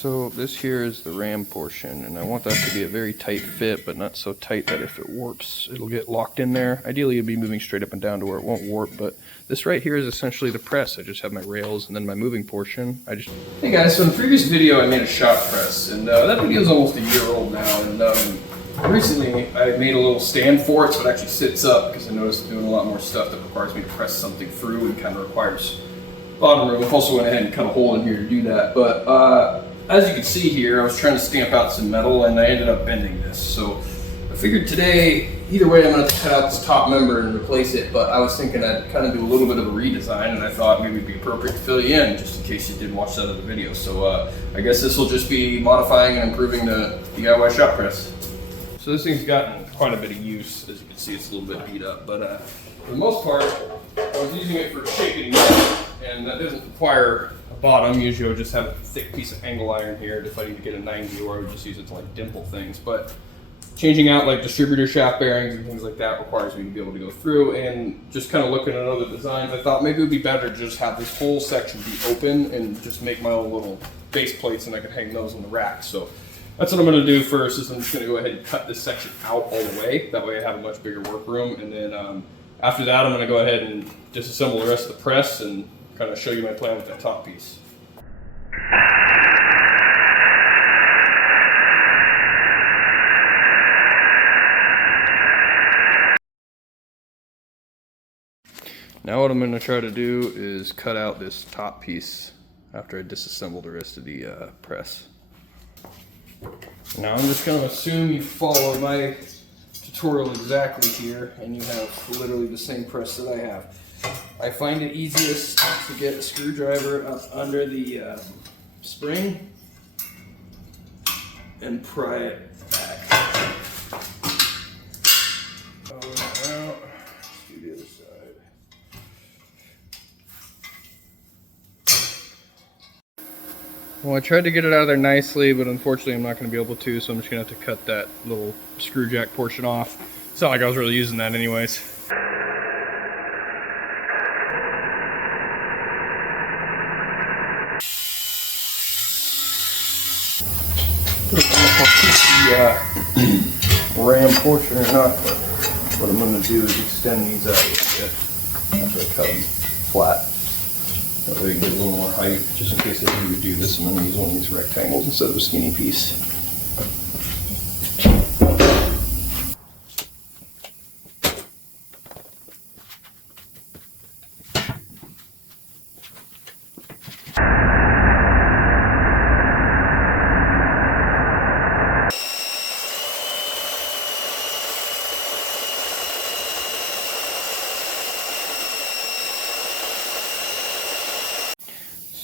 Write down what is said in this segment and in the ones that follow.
So this here is the ram portion, and I want that to be a very tight fit, but not so tight that if it warps, it'll get locked in there. Ideally, it'd be moving straight up and down to where it won't warp, but this right here is essentially the press. I just have my rails, and then my moving portion, Hey guys, so in the previous video, I made a shop press, and that video is almost a year old now, and recently I made a little stand for it, so it actually sits up, because I noticed I'm doing a lot more stuff that requires me to press something through and kind of requires bottom room. I also went ahead and cut a hole in here to do that, but as you can see here, I was trying to stamp out some metal and I ended up bending this. So I figured today, either way, I'm going to cut out this top member and replace it, but I was thinking I'd kind of do a little bit of a redesign, and I thought maybe it'd be appropriate to fill you in just in case you did watch that other video. So I guess this will just be modifying and improving the DIY shop press. So this thing's gotten quite a bit of use. As you can see, it's a little bit beat up, but for the most part, I was using it for shaping metal, and that doesn't require bottom. Usually I would just have a thick piece of angle iron here if I need to get a 90, or I would just use it to like dimple things. But changing out like distributor shaft bearings and things like that requires me to be able to go through, and just kind of looking at other designs, I thought maybe it would be better to just have this whole section be open and just make my own little base plates, and I could hang those on the rack. So that's what I'm going to do first, is I'm just going to go ahead and cut this section out all the way. That way I have a much bigger work room, and then after that I'm going to go ahead and disassemble the rest of the press and kind of show you my plan with that top piece. Now what I'm going to try to do is cut out this top piece after I disassemble the rest of the press. Now I'm just going to assume you follow my tutorial exactly here, and you have literally the same press that I have. I find it easiest to get a screwdriver up under the spring and pry it back. All the way out. Let's do the other side. Well, I tried to get it out of there nicely, but unfortunately I'm not going to be able to, so I'm just going to have to cut that little screw jack portion off. It's not like I was really using that anyways. Ram portion or not, but what I'm going to do is extend these out a little bit after I cut them flat. That way I can get a little more height. Just in case I need to do this, I'm going to use one of these rectangles instead of a skinny piece.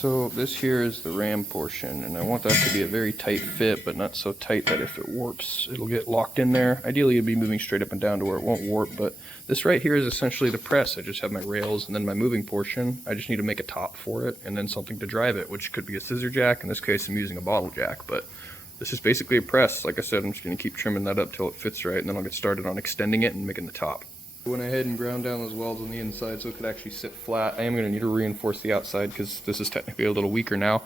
So this here is the ram portion, and I want that to be a very tight fit, but not so tight that if it warps, it'll get locked in there. Ideally, it'd be moving straight up and down to where it won't warp, but this right here is essentially the press. I just have my rails and then my moving portion. I just need to make a top for it, and then something to drive it, which could be a scissor jack. In this case, I'm using a bottle jack, but this is basically a press. Like I said, I'm just going to keep trimming that up till it fits right, and then I'll get started on extending it and making the top. I went ahead and ground down those welds on the inside so it could actually sit flat. I am going to need to reinforce the outside because this is technically a little weaker now.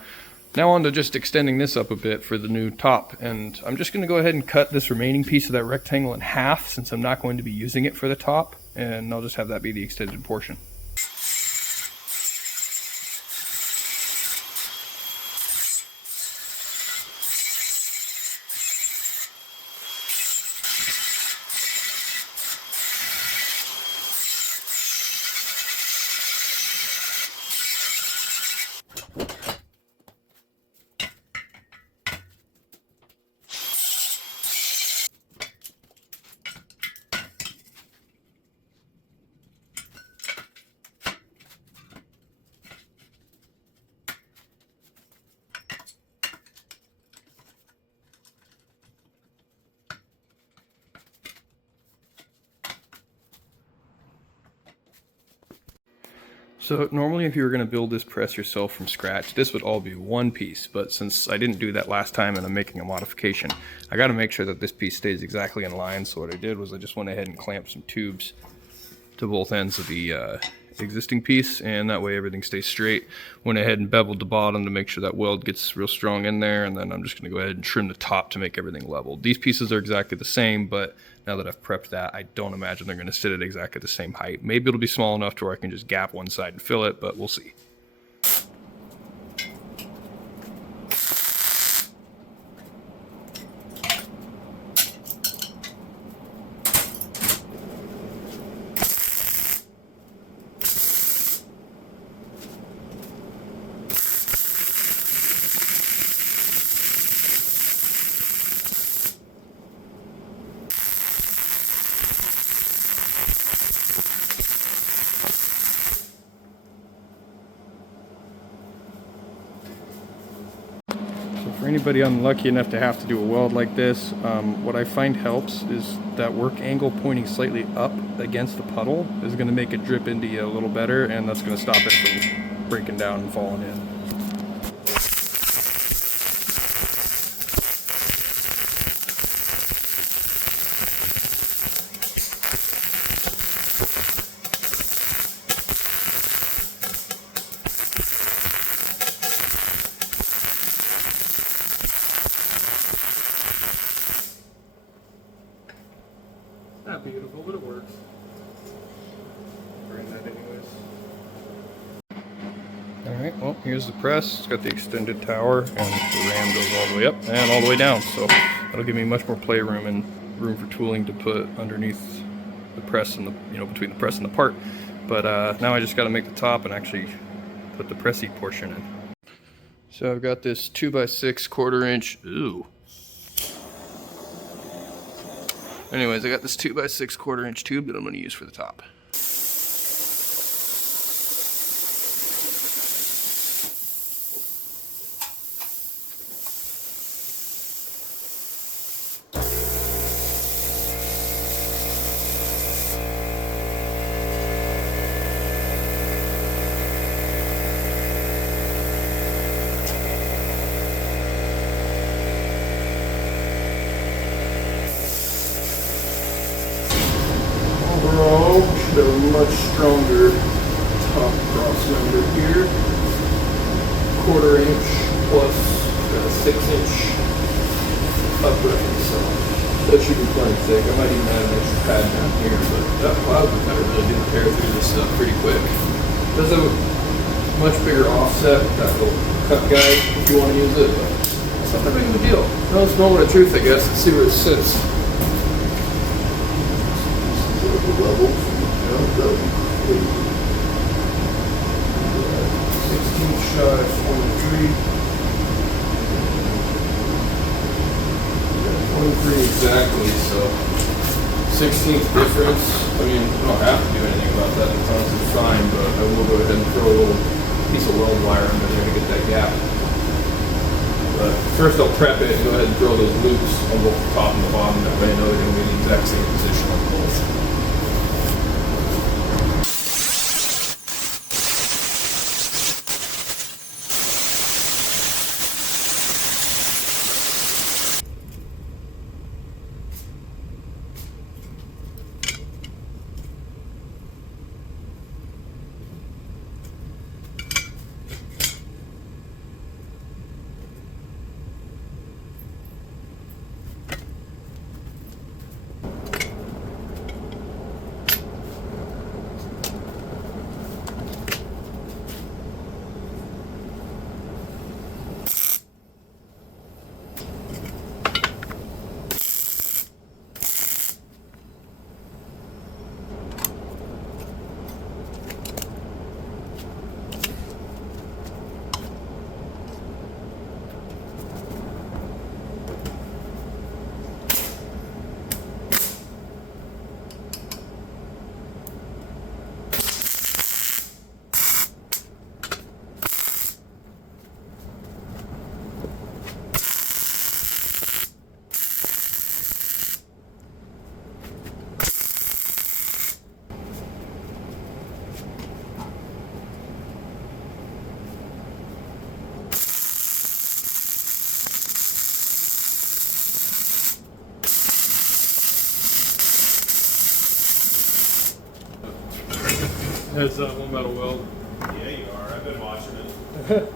Now on to just extending this up a bit for the new top, and I'm just going to go ahead and cut this remaining piece of that rectangle in half since I'm not going to be using it for the top, and I'll just have that be the extended portion. So normally if you were going to build this press yourself from scratch, this would all be one piece, but since I didn't do that last time and I'm making a modification, I got to make sure that this piece stays exactly in line. So what I did was I just went ahead and clamped some tubes to both ends of the the existing piece, and that way everything stays straight. Went ahead and beveled the bottom to make sure that weld gets real strong in there, and then I'm just gonna go ahead and trim the top to make everything level. These pieces are exactly the same, but now that I've prepped that, I don't imagine they're gonna sit at exactly the same height. Maybe it'll be small enough to where I can just gap one side and fill it, but we'll see. For anybody unlucky enough to have to do a weld like this, what I find helps is that work angle pointing slightly up against the puddle is going to make it drip into you a little better, and that's going to stop it from breaking down and falling in. Not beautiful, but it works. Bring that anyways. Alright, well, here's the press. It's got the extended tower, and the ram goes all the way up and all the way down. So that'll give me much more playroom and room for tooling to put underneath the press and the, between the press and the part. But now I just got to make the top and actually put the pressy portion in. So I've got this 2x6 1/4 inch. Ooh. Anyways, I got this 2x6 1/4 inch tube that I'm going to use for the top. Overall, should have a much stronger top cross member here. 1/4 inch plus 6-inch upright, so that should be plenty thick. I might even add an extra pad down here, but that plasma cutter really did tear through this stuff pretty quick. There's a much bigger offset with that little cut guide if you want to use it, but it's not that big of a deal. No, it's moment of truth, I guess. Let's see where it sits. Level, 16 shy, 43. 23 exactly, so 16th difference. I mean, I don't have to do anything about that. It's honestly fine, but I will go ahead and throw a little piece of weld wire in there to get that gap. But first I'll prep it and go ahead and throw those loops on both the top and the bottom. That way I know they're going to be in the exact same position on both. Heads up, one metal weld. Yeah, you are. I've been watching it.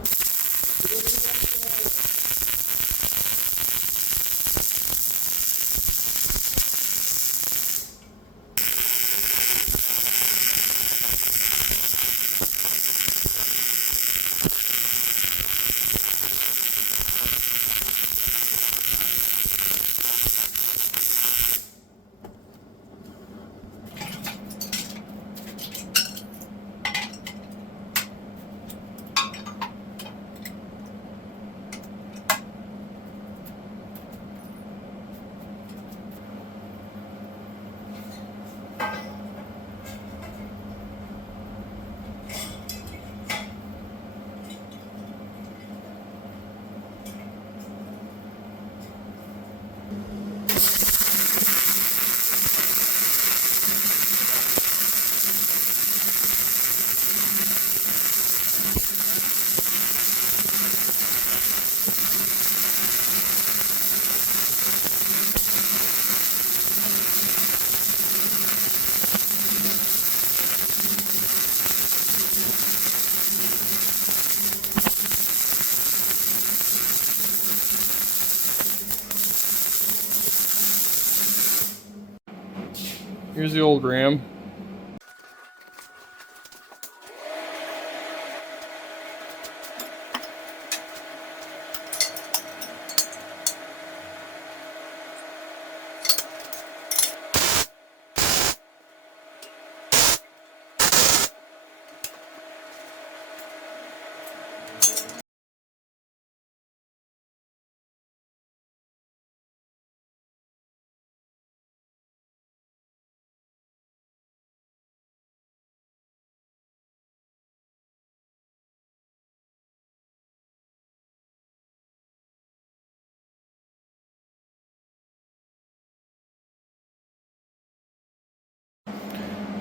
Here's the old ram.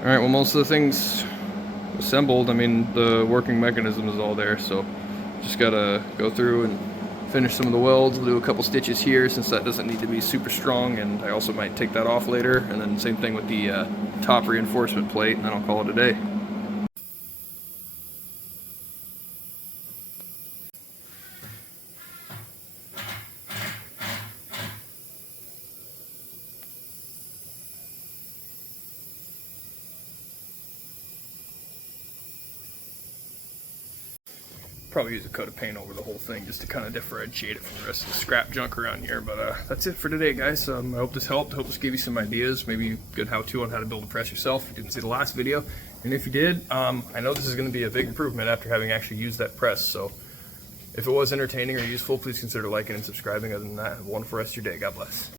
All right, well, most of the things assembled. I mean, the working mechanism is all there, so just gotta go through and finish some of the welds. We'll do a couple stitches here since that doesn't need to be super strong, and I also might take that off later. And then same thing with the top reinforcement plate, and then I'll call it a day. Probably use a coat of paint over the whole thing just to kind of differentiate it from the rest of the scrap junk around here. But that's it for today, guys. I hope this helped. I hope this gave you some ideas, maybe good how-to on how to build a press yourself if you didn't see the last video. And if you did, I know this is going to be a big improvement after having actually used that press. So if it was entertaining or useful, please consider liking and subscribing. Other than that, have a wonderful rest of your day. God bless.